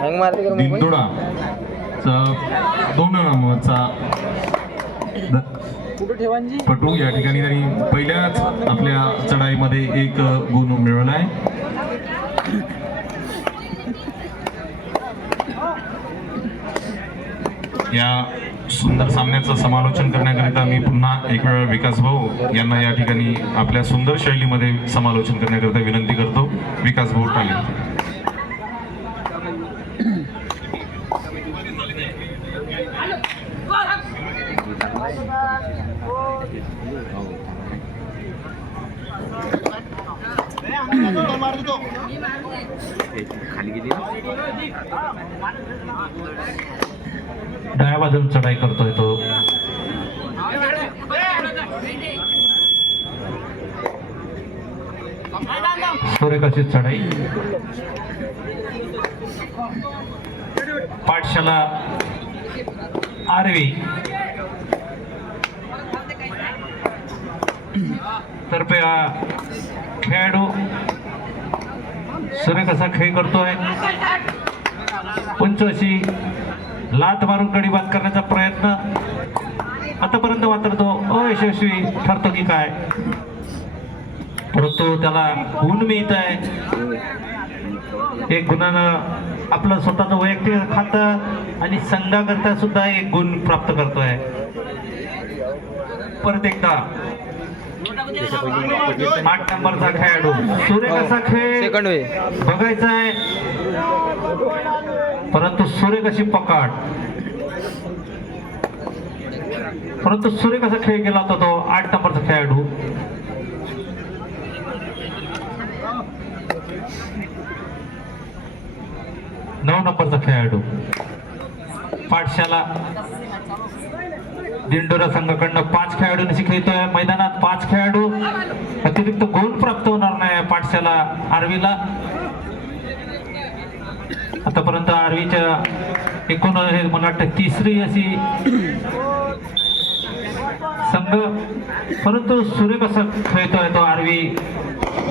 दिंडोडा 2 नंबरचा पटू या ठिकाणी त्यांनी पहिल्याच आपल्या चढाईमध्ये 1 गुण मिळवलाय. या सुंदर सामन्याचं समालोचन करण्याकरिता मी पुन्हा एक वेळ विकास भाऊ यांना या ठिकाणी आपल्या सुंदर शैलीमध्ये समालोचन करण्याकरिता विनंती करतो. विकास भाऊ टाले. डाव्या बाजून चढाई करतोय तो. सुरेखाची चढाई. पाठशाला आरवी तर्फे हा खेळाडू सुरेख असा खेळ करतोय. उंच अशी लात मारून गडी बाद करण्याचा प्रयत्न आतापर्यंत मात्र तो अयशस्वी ठरतो की काय, परंतु त्याला गुण मिळत आहे. 1 गुणानं आपलं स्वतःचं वैयक्तिक खातं आणि संघाकरता सुद्धा 1 गुण प्राप्त करतोय. परत एकदा 8 नंबरचा खेळाडू सुरेख असा खेळ बघायचा आहे, परंतु सुरेख अशी पकड. परंतु सुरेख असा खेळ केला होता तो 8 नंबरचा खेळाडू. नऊ नंबरचा खेळाडू पाठशाला दिंडोरा संघाकडनं 5 खेळाडूंशी खेळतोय. मैदानात 5 खेळाडू, अतिरिक्त गुण प्राप्त होणार नाही पाठशाला आरवीला. आतापर्यंत आरवीच्या एकूण हे मला वाटतं 3री अशी संघ, परंतु सुरेख असा खेळतोय तो आरवी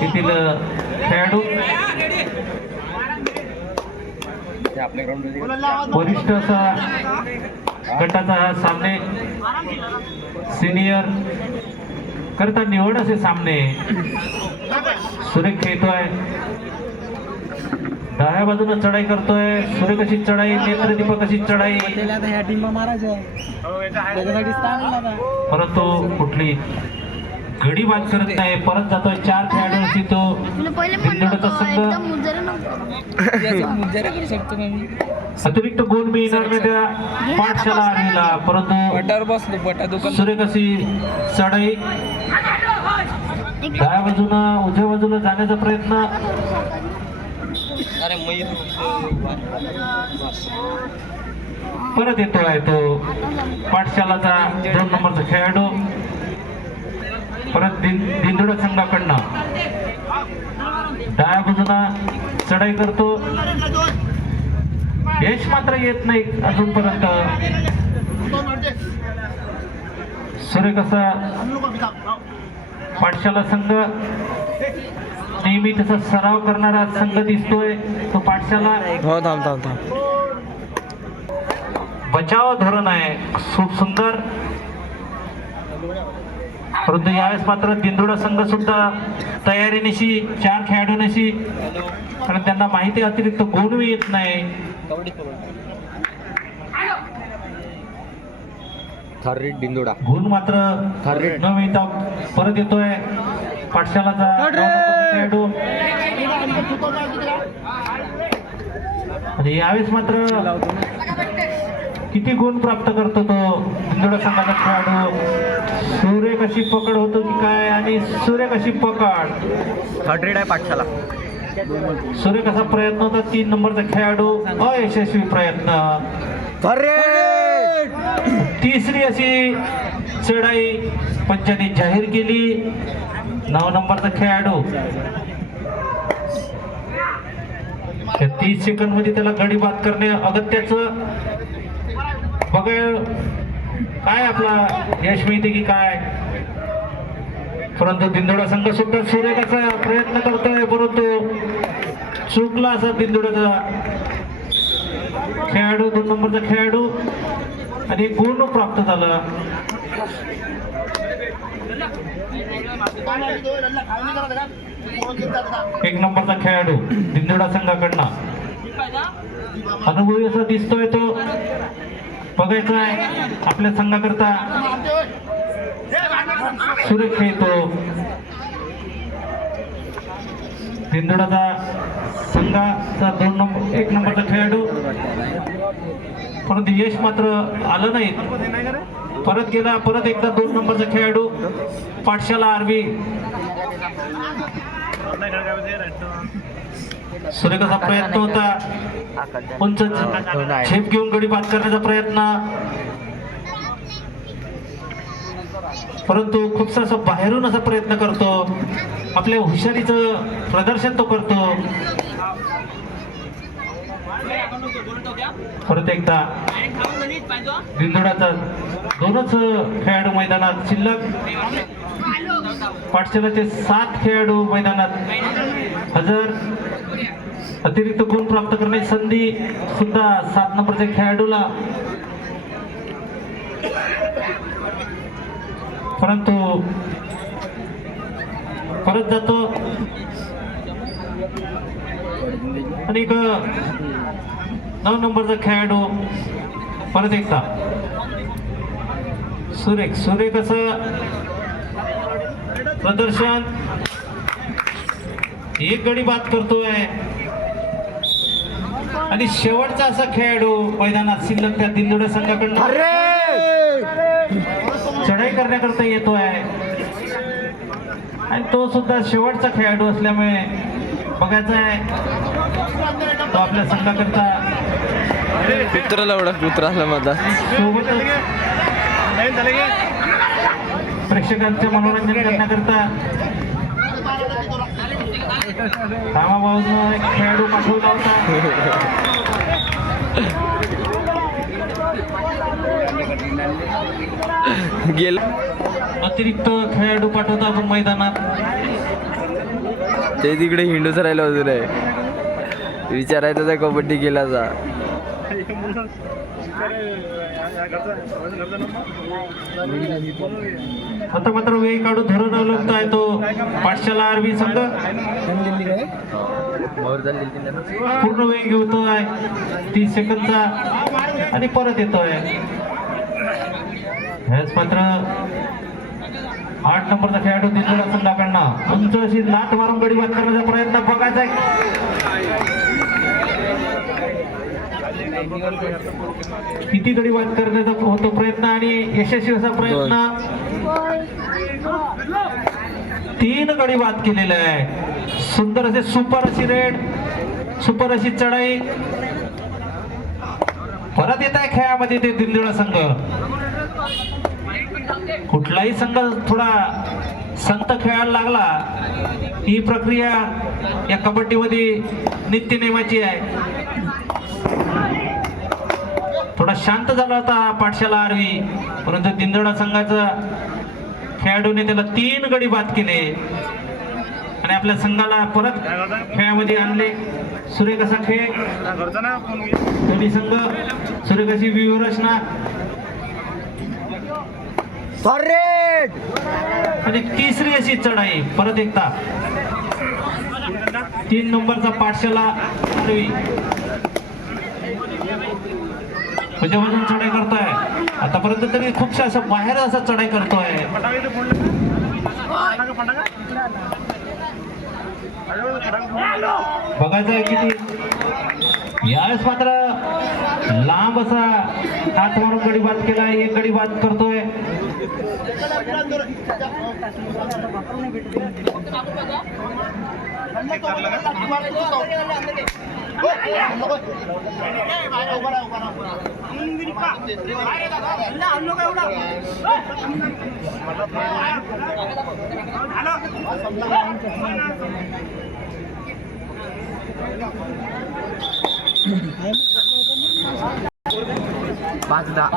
येथील खेळाडू. वरिष्ठ असा गटाचा हा सामने, सिनियर करता निवड असे सामने सुरेख खेळतोय. डाव्या बाजूने चढाई करतोय सुरेख अशी चढाई, नेत्रदीपक अशी चढाई, परंतु कुठली गडी बाद करत नाही. परत जातोय 4 खेळाडूंशी तो दिंडोडाचा संघ. अतिरिक्त गुण मिळणार नाही त्या पाठशाला आरवीला, परंतु सुरेख अशी चढाई. डाव्या बाजूनं उजव्या बाजूला जाण्याचा प्रयत्न. परत येतोय तो पाठशालाचा 2 नंबरचा खेळाडू. परत दिंडोडा संघाकडनं डाव्या बाजूला चढाई करतो. यश मात्र येत नाही अजूनपर्यंत. सुरेख असा पाठशाला संघ नेहमी तसा सराव करणारा संघ दिसतोय तो पाठशाला. बचाव धोरण आहे खूप सुंदर, परंतु यावेळेस मात्र दिंडोडा संघ सुद्धा तयारीनिशी 4 खेळाडूंशी, कारण त्यांना माहिती अतिरिक्त गुण येत नाही. दिंडोडा गुण मात्र न मिळता परत येतोय पाठशालाचा खेळाडू. आणि यावेळेस मात्र किती गुण प्राप्त करतो तो दिंडोडा संघाचा खेळाडू. सुरेख अशी पकड होतो की काय, आणि सुरेख अशी पकड. आहे पाठशाला. सुरेख असा प्रयत्न होता 3 नंबरचा खेळाडू, अयशस्वी प्रयत्न. 3री अशी चढाई पंचांनी जाहीर केली. 9 नंबरचा खेळाडू 30 सेकंद मध्ये त्याला गडी बाद करणे अगत्याचं. बघा काय आपला यश मिळते की काय, परंतु दिंडोडा संघ सुद्धा सुरेखाचा प्रयत्न करतोय, परंतु चुकला असा दिंडोडाचा खेळाडू 2 नंबरचा खेळाडू आणि गुण प्राप्त झालं. एक नंबरचा खेळाडू दिंडोडा संघाकडनं अनुभवी असा दिसतोय तो. बघायचा आहे आपल्या संघाकरता सुरेख खेळतो. दिंडोडाचा संघाचा 1 नंबरचा खेळाडू, परंतु यश मात्र आलं नाही. परत गेला, परत एकदा 2 नंबरचा खेळाडू पाठशाला आरवी. सुरेखाचा प्रयत्न होता, उंच झेप घेऊन गडी बाद करण्याचा प्रयत्न, परंतु खूपसा असा बाहेरून असा प्रयत्न करतो. आपल्या हुशारीचं प्रदर्शन तो करतो. परत एकदा दिंडोडाचा 2च खेळाडू मैदानात शिल्लक. पाठशालाचे 7 खेळाडू मैदानात हजर. अतिरिक्त गुण प्राप्त करण्याची संधी सुद्धा 7 नंबरच्या खेळाडूला, परंतु परत जातो. आणि 9 नंबरचा खेळाडू परत एकदा सुरेख असं प्रदर्शन. एक गडी बाद करतोय आणि शेवटचा असा खेळाडू मैदानात शिल्लक त्या दिंडोडा संघाकडून चढाई करण्याकरता येतोय आणि तो सुद्धा शेवटचा खेळाडू असल्यामुळे बघायचा आहे तो आपल्या संघाकरता पुत्राला माझा सोबतच प्रेक्षकांचे मनोरंजन करण्याकरता कामाबाजून एक खेळाडू पाठवला होता. गेला अतिरिक्त खेळाडू पाठवता आपण मैदानात. ते तिकडे हिंडूच राहिलं होतं रे. विचारायचं तर कबड्डी केला जा. आता मात्र वेळ काढून धरून अवलंबताय तो पाठशाला आरवी संघ. पूर्ण वेळ घेतोय 30 सेकंदचा आणि परत येतोय. ह्याच मात्र 8 नंबरचा खेळाडू दिंडोडा संघाकडनं उंच अशी लाट मारून गडी बाद करण्याचा प्रयत्न बघायचा किती गडी बाद करण्याचा होतो प्रयत्न आणि यशस्वी असा प्रयत्न. 3 गडी बाद केलेला आहे. सुंदर असे सुपर अशी रेड, सुपर अशी चढाई. परत येत आहे खेळामध्ये ते दिंडोडा संघ. कुठलाही संघ थोडा संत खेळायला लागला ही प्रक्रिया या कबड्डीमध्ये नित्य नेमाची आहे. थोडा शांत झाला होता पाठशाला आरवी, परंतु दिंडोडा संघाचा खेळाडूने त्याला 3 गडी बाद केले आणि आपल्या संघाला परत खेळामध्ये आणले. सुरेख असा खेळ दोन्ही संघ, सुरेख अशी व्यूहरचना आणि तिसरी अशी चढाई. परत एकदा 3 नंबरचा पाठशाला आरवी म्हणजे चढाई करतोय. आतापर्यंत तरी खूपशा असं बाहेर असं चढाई करतोय. बघायचं आहे किती यावेळेस मात्र लांब असा हात मारून गडी बाद केला. 1 गडी बाद करतोय.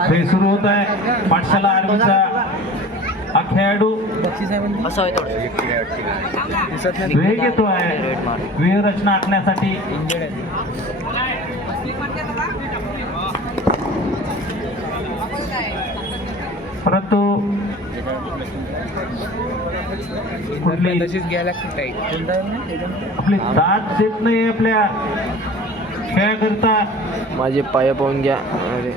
खेळ सुरू होत आहे. पाठशाला आर्मीचा हा खेळाडू वेग येतो आहे व्यूह रचना आखण्यासाठी. कुठली तशीच घ्यायला लागते टाईट. आपले दात देत नाही आपल्या खेळाकरता. माझे पाय पाहून घ्या. अरे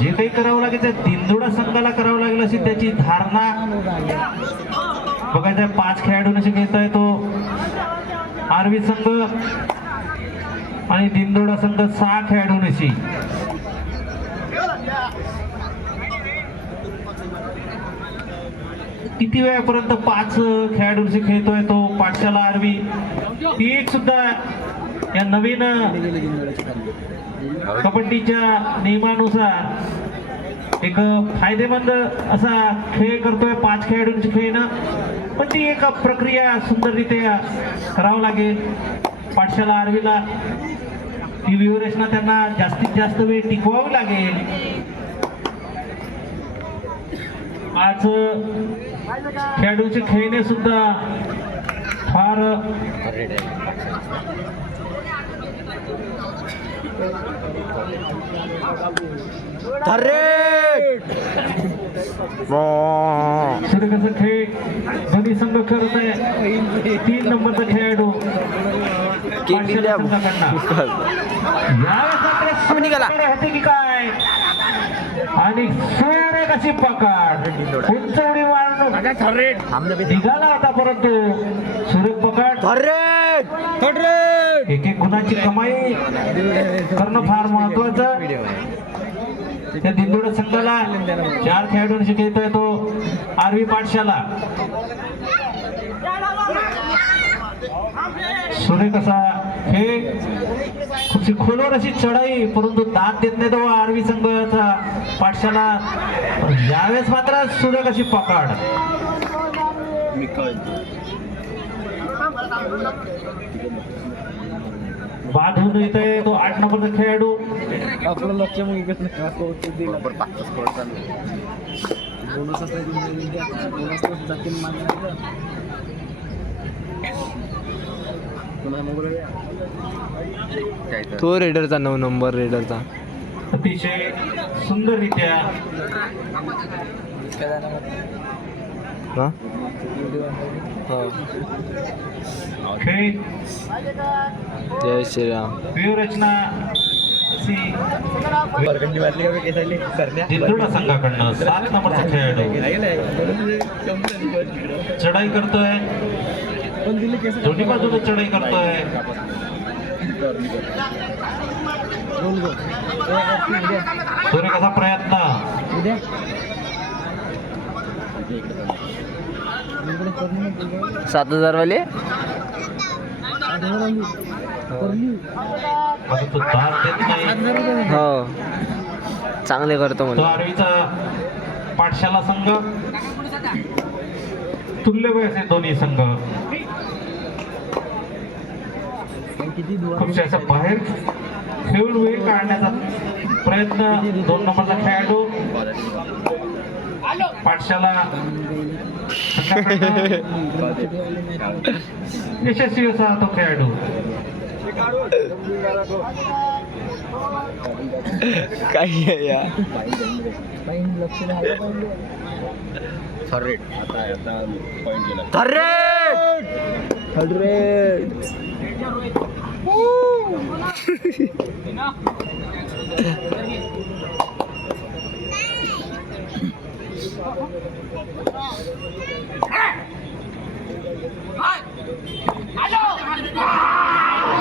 जे काही करावं लागेल त्या दिंदोडा संघाला करावं लागेल अशी त्याची धारणा बघायचं. 5 खेळाडूंशी खेळतोय तो आरवी संघ आणि दिंदोडा संघ 6 खेळाडूंशी. किती वेळापर्यंत 5 खेळाडूंशी खेळतोय तो पाठशाला आरवी. एक सुद्धा या नवीन कबड्डीच्या नियमानुसार एक फायदेमंद असा खेळ करतोय 5 खेळाडूंची खेळणं. पण ती एक प्रक्रिया सुंदररित्या करावं लागेल पाठशाला आरवीला. ती व्यूहरचना त्यांना जास्तीत जास्त वेळ टिकवावी लागेल. आज खेळाडूंचे खेळणे सुद्धा फार सूर्यकाचा खेळ दोन्ही संघ करत आहे. 3 नंबरचा खेळाडू पाठशाला संघाकडनं. होते की काय आणि सूर्य कशी पकड उंच उडी मारणं निघाला होता परंतु सूर्य पकड एक एक गुणाची कमाई करणं फार महत्वाचं. त्या दिंडोडा संघाला 4 खेळाडूंशी खेळतोय तो आरवी पाठशाला. सूर्य कसा हे खूपशी खोलवर अशी चढाई परंतु दात देत नाही तो आरवी संघाचा पाठशाला. यावेळेस मात्र सूर्य कशी पकड बाद होऊन येत आहे तो 8 नंबरचा खेळाडू. आपलं लक्ष मग तो रेडरचा 9 नंबर रेडरचा अतिशय सुंदररित्या खेळ जय श्रीराम. व्यूहरचना अशी दिंडोडा संघाकडनं 7 नंबरचा खेळाडू चढाई करतोय. दोन्ही बाजूने चढाई करतोय. सूर्य कसा प्रयत्न 7,000 वाले तो दार देत नाही. हो चांगले करतो तो म्हणून. आरवीचा पाठशाला संघ तुल्यबळ आहे दोन्ही संघ. खूपशा असं बाहेर खेळून वेळ काढण्याचा प्रयत्न 2 नंबरचा खेळाडू पाठशाला संघाकडनं यशस्वी असा तो खेळाडू. काही आहे या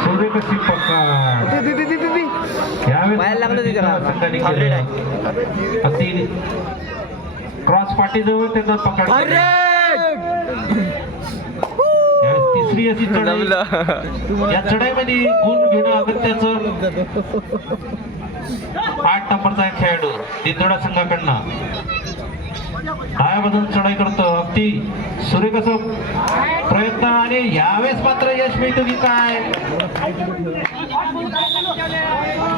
सूर्य कशी पकड पायाला लागलं तिच्या संघाने केलं. अगदी क्रॉस पाठीजवळ त्याचा पकड केला. यावेळेस तिसरी अशी चढाई. या चढाईमध्ये गुण घेणं अगत्याचं. 8 नंबरचा खेळाडू दिंडोडा संघाकडनं डाव्या बाजून चढाई करतो. अगदी सूर्य कसं प्रयत्न आणि यावेळेस मात्र यश मिळतो की काय.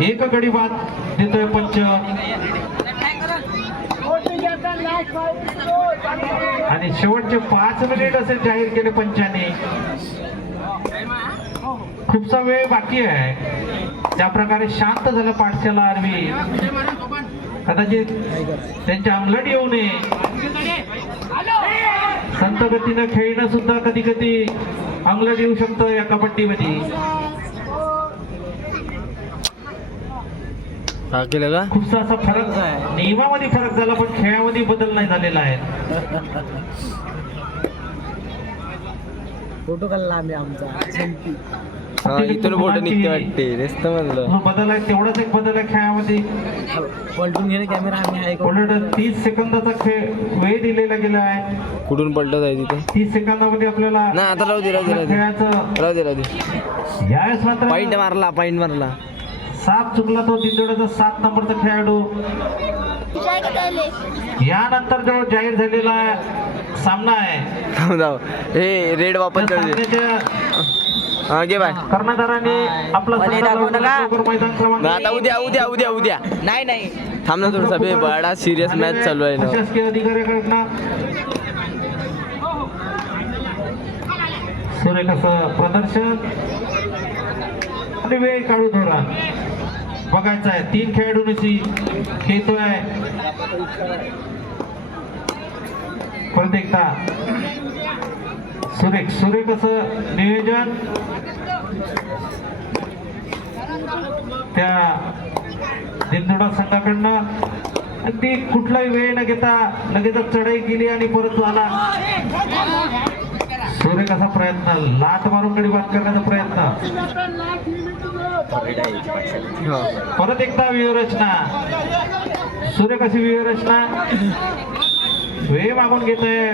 एक गडी बाद देतोय पंच आणि शेवटचे 5 मिनिट असे जाहीर केले पंचाने. खूपसा वेळ बाकी आहे. ज्या प्रकारे शांत झालं पाठशाला आरवी कदाचित त्यांच्या अंगलट येऊ नये संत गतीनं खेळणं सुद्धा कधी कधी अंगलट येऊ शकतं या कबड्डीमध्ये. हा केलं का खूपसा असा फरक नियमामध्ये फरक झाला पण खेळामध्ये बदल नाही झालेला आहे. फोटो काढला आम्ही आमचा हा इथून फोटो निघते वाटते तेच तर म्हणलं. जो बदल आहे तेवढाच एक बदल आहे खेळामध्ये. पलटून घेणे कॅमेरा आम्ही आहे उलट 30 सेकंदाचा खेळ वेळ दिलेला गेला आहे. कुठून पलटत आहे तिथे 30 सेकंदामध्ये आपल्याला नाही आता राहू दे खेळाचं राहू दे यावेळेस मात्र पॉइंट मारला सात चुकला तो दिंडोळ्याचा 7 नंबरचा खेळाडू. यानंतर जो जाहीर झालेला सामना आहे थांब जाऊ हे रेड वापस त्या जाऊ दे. सामन्याच्या हा घे बाय कर्णधाराने आपला संघ लवकर मैदान क्रमांक आता उद्या नाही थांब ना थोडसा बे बडा सिरियस मॅच चालू आहे ना. प्रशासकीय अधिकाऱ्याकडनं सुरेख असं प्रदर्शन आणि वेळ काढू धोरण बघायचं आहे. 3 खेळाडूंची खेळतोय परत एकदा सुरेख असं नियोजन त्या दिंडोळा संघाकडनं. अगदी कुठलाही वेळ न घेता लगेच चढाई केली आणि परत आला. सुरेख असा प्रयत्न लात मारून गडी बाद करण्याचा प्रयत्न. परत एकदा व्यूहरचना सुरेख अशी व्यूहरचना वेळ मागून घेतोय.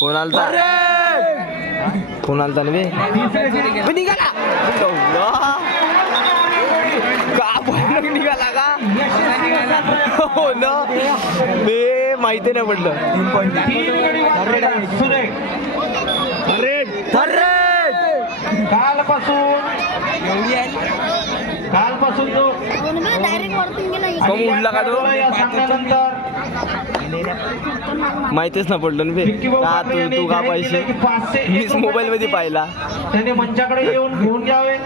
फोन आलता ना बे निघाला का निघाला का हो ना बे माहिती नाही पडलं. 3 गडी बाद केला सुरेख. कालपासून जो कम उडला का तो या सामन्यानंतर माहितीच ना पडलं ना बे का तू का पैसे मीच मोबाईल मध्ये पाहिला. त्याने मंचाकडे येऊन घेऊन घ्यावे.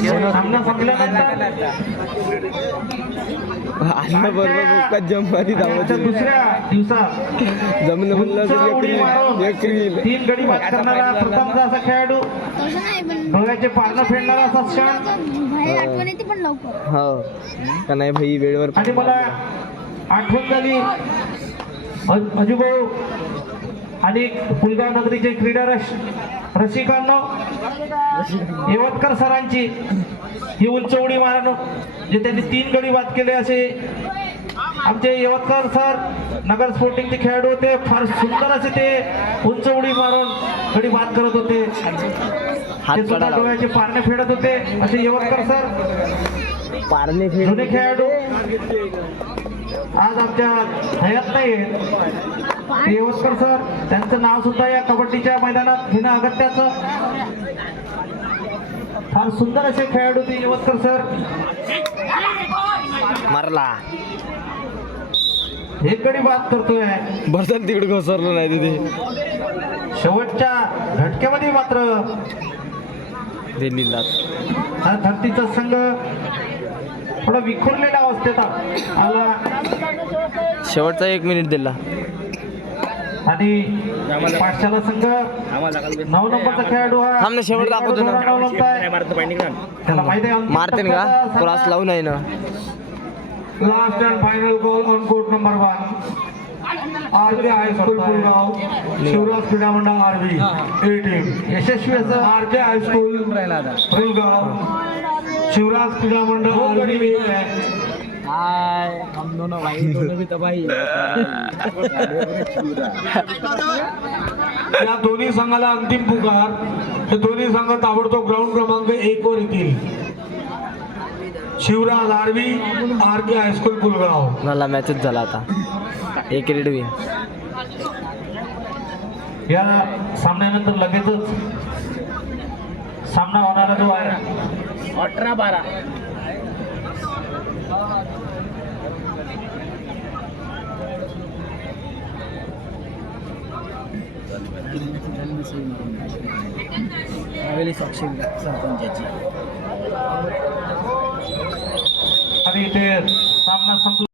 सामना संपल्यानंतर आलं बरोबर जंपारी त्याच्या दुसऱ्या दिवसात जमलं उंच उडी मारून 3 गडी बाद करणारा प्रथमचा असा खेळाडू, डोळ्याचे पारणं फेडणारा असा क्षण. हो का नाही भाई वेळेवर आणि मला आठवण झाली अजूभाऊ आणि पुलगाव नगरीचे क्रीडा रसिकांनो, यवतकर सरांची ही उंच उडी मारणं जे त्यांनी 3 गडी बाद केले असे आमचे यवतकर सर नगर स्पोर्टिंगचे खेळाडू होते. फार सुंदर असे ते उंच उडी मारून गडी बाद करत होते. ते सुद्धा डोळ्याचे पारणे फेडत होते असे यवतकर सर पारणे जुने खेळाडू आज आमच्या हयात नाही आहेत. यवतकर सर त्यांचं नाव सुद्धा या कबड्डीच्या मैदानात घेणं अगत्याचं. फार सुंदर असे खेळाडू ते यवतकर सर. मारला 1 गडी बाद करतोय. बरं तिकडे घसरलं नाही तिथे शेवटच्या झटक्यामध्ये मात्र दिल्लीला हा धरतीचा संघ थोडा विखुरलेल्या अवस्थेत आला शेवटचा 1 मिनिट दिला आणि पाठशाला संघ 9 नंबरचा खेळाडू हा थांब ना, शेवट दाखवतो ना. त्याला माहिती आहे मारते ना का क्रॉस लावून आहे ना. Last and final goal on court number 1 RK high school Pulgaon, Shivraj Krida Mandal RV A team. यशस्वी असं RK high school Pulgaon, Shivraj Krida Mandal RV हाय हम दोनों भाई दोनों भी तबाही या दोन्ही संघाला अंतिम पुकार. हे दोन्ही संघ ताबडतोब ग्राउंड क्रमांक 1 वर येतील. Shivraj RV, RK high school Pulgaon. मला मॅचच झाला आता 1 रेड विन. या सामन्यानंतर लगेचच सामना होणारा जो आहे 18-12 हवेली साक्षी सरपंचाची. आणि इथे सामना संपला.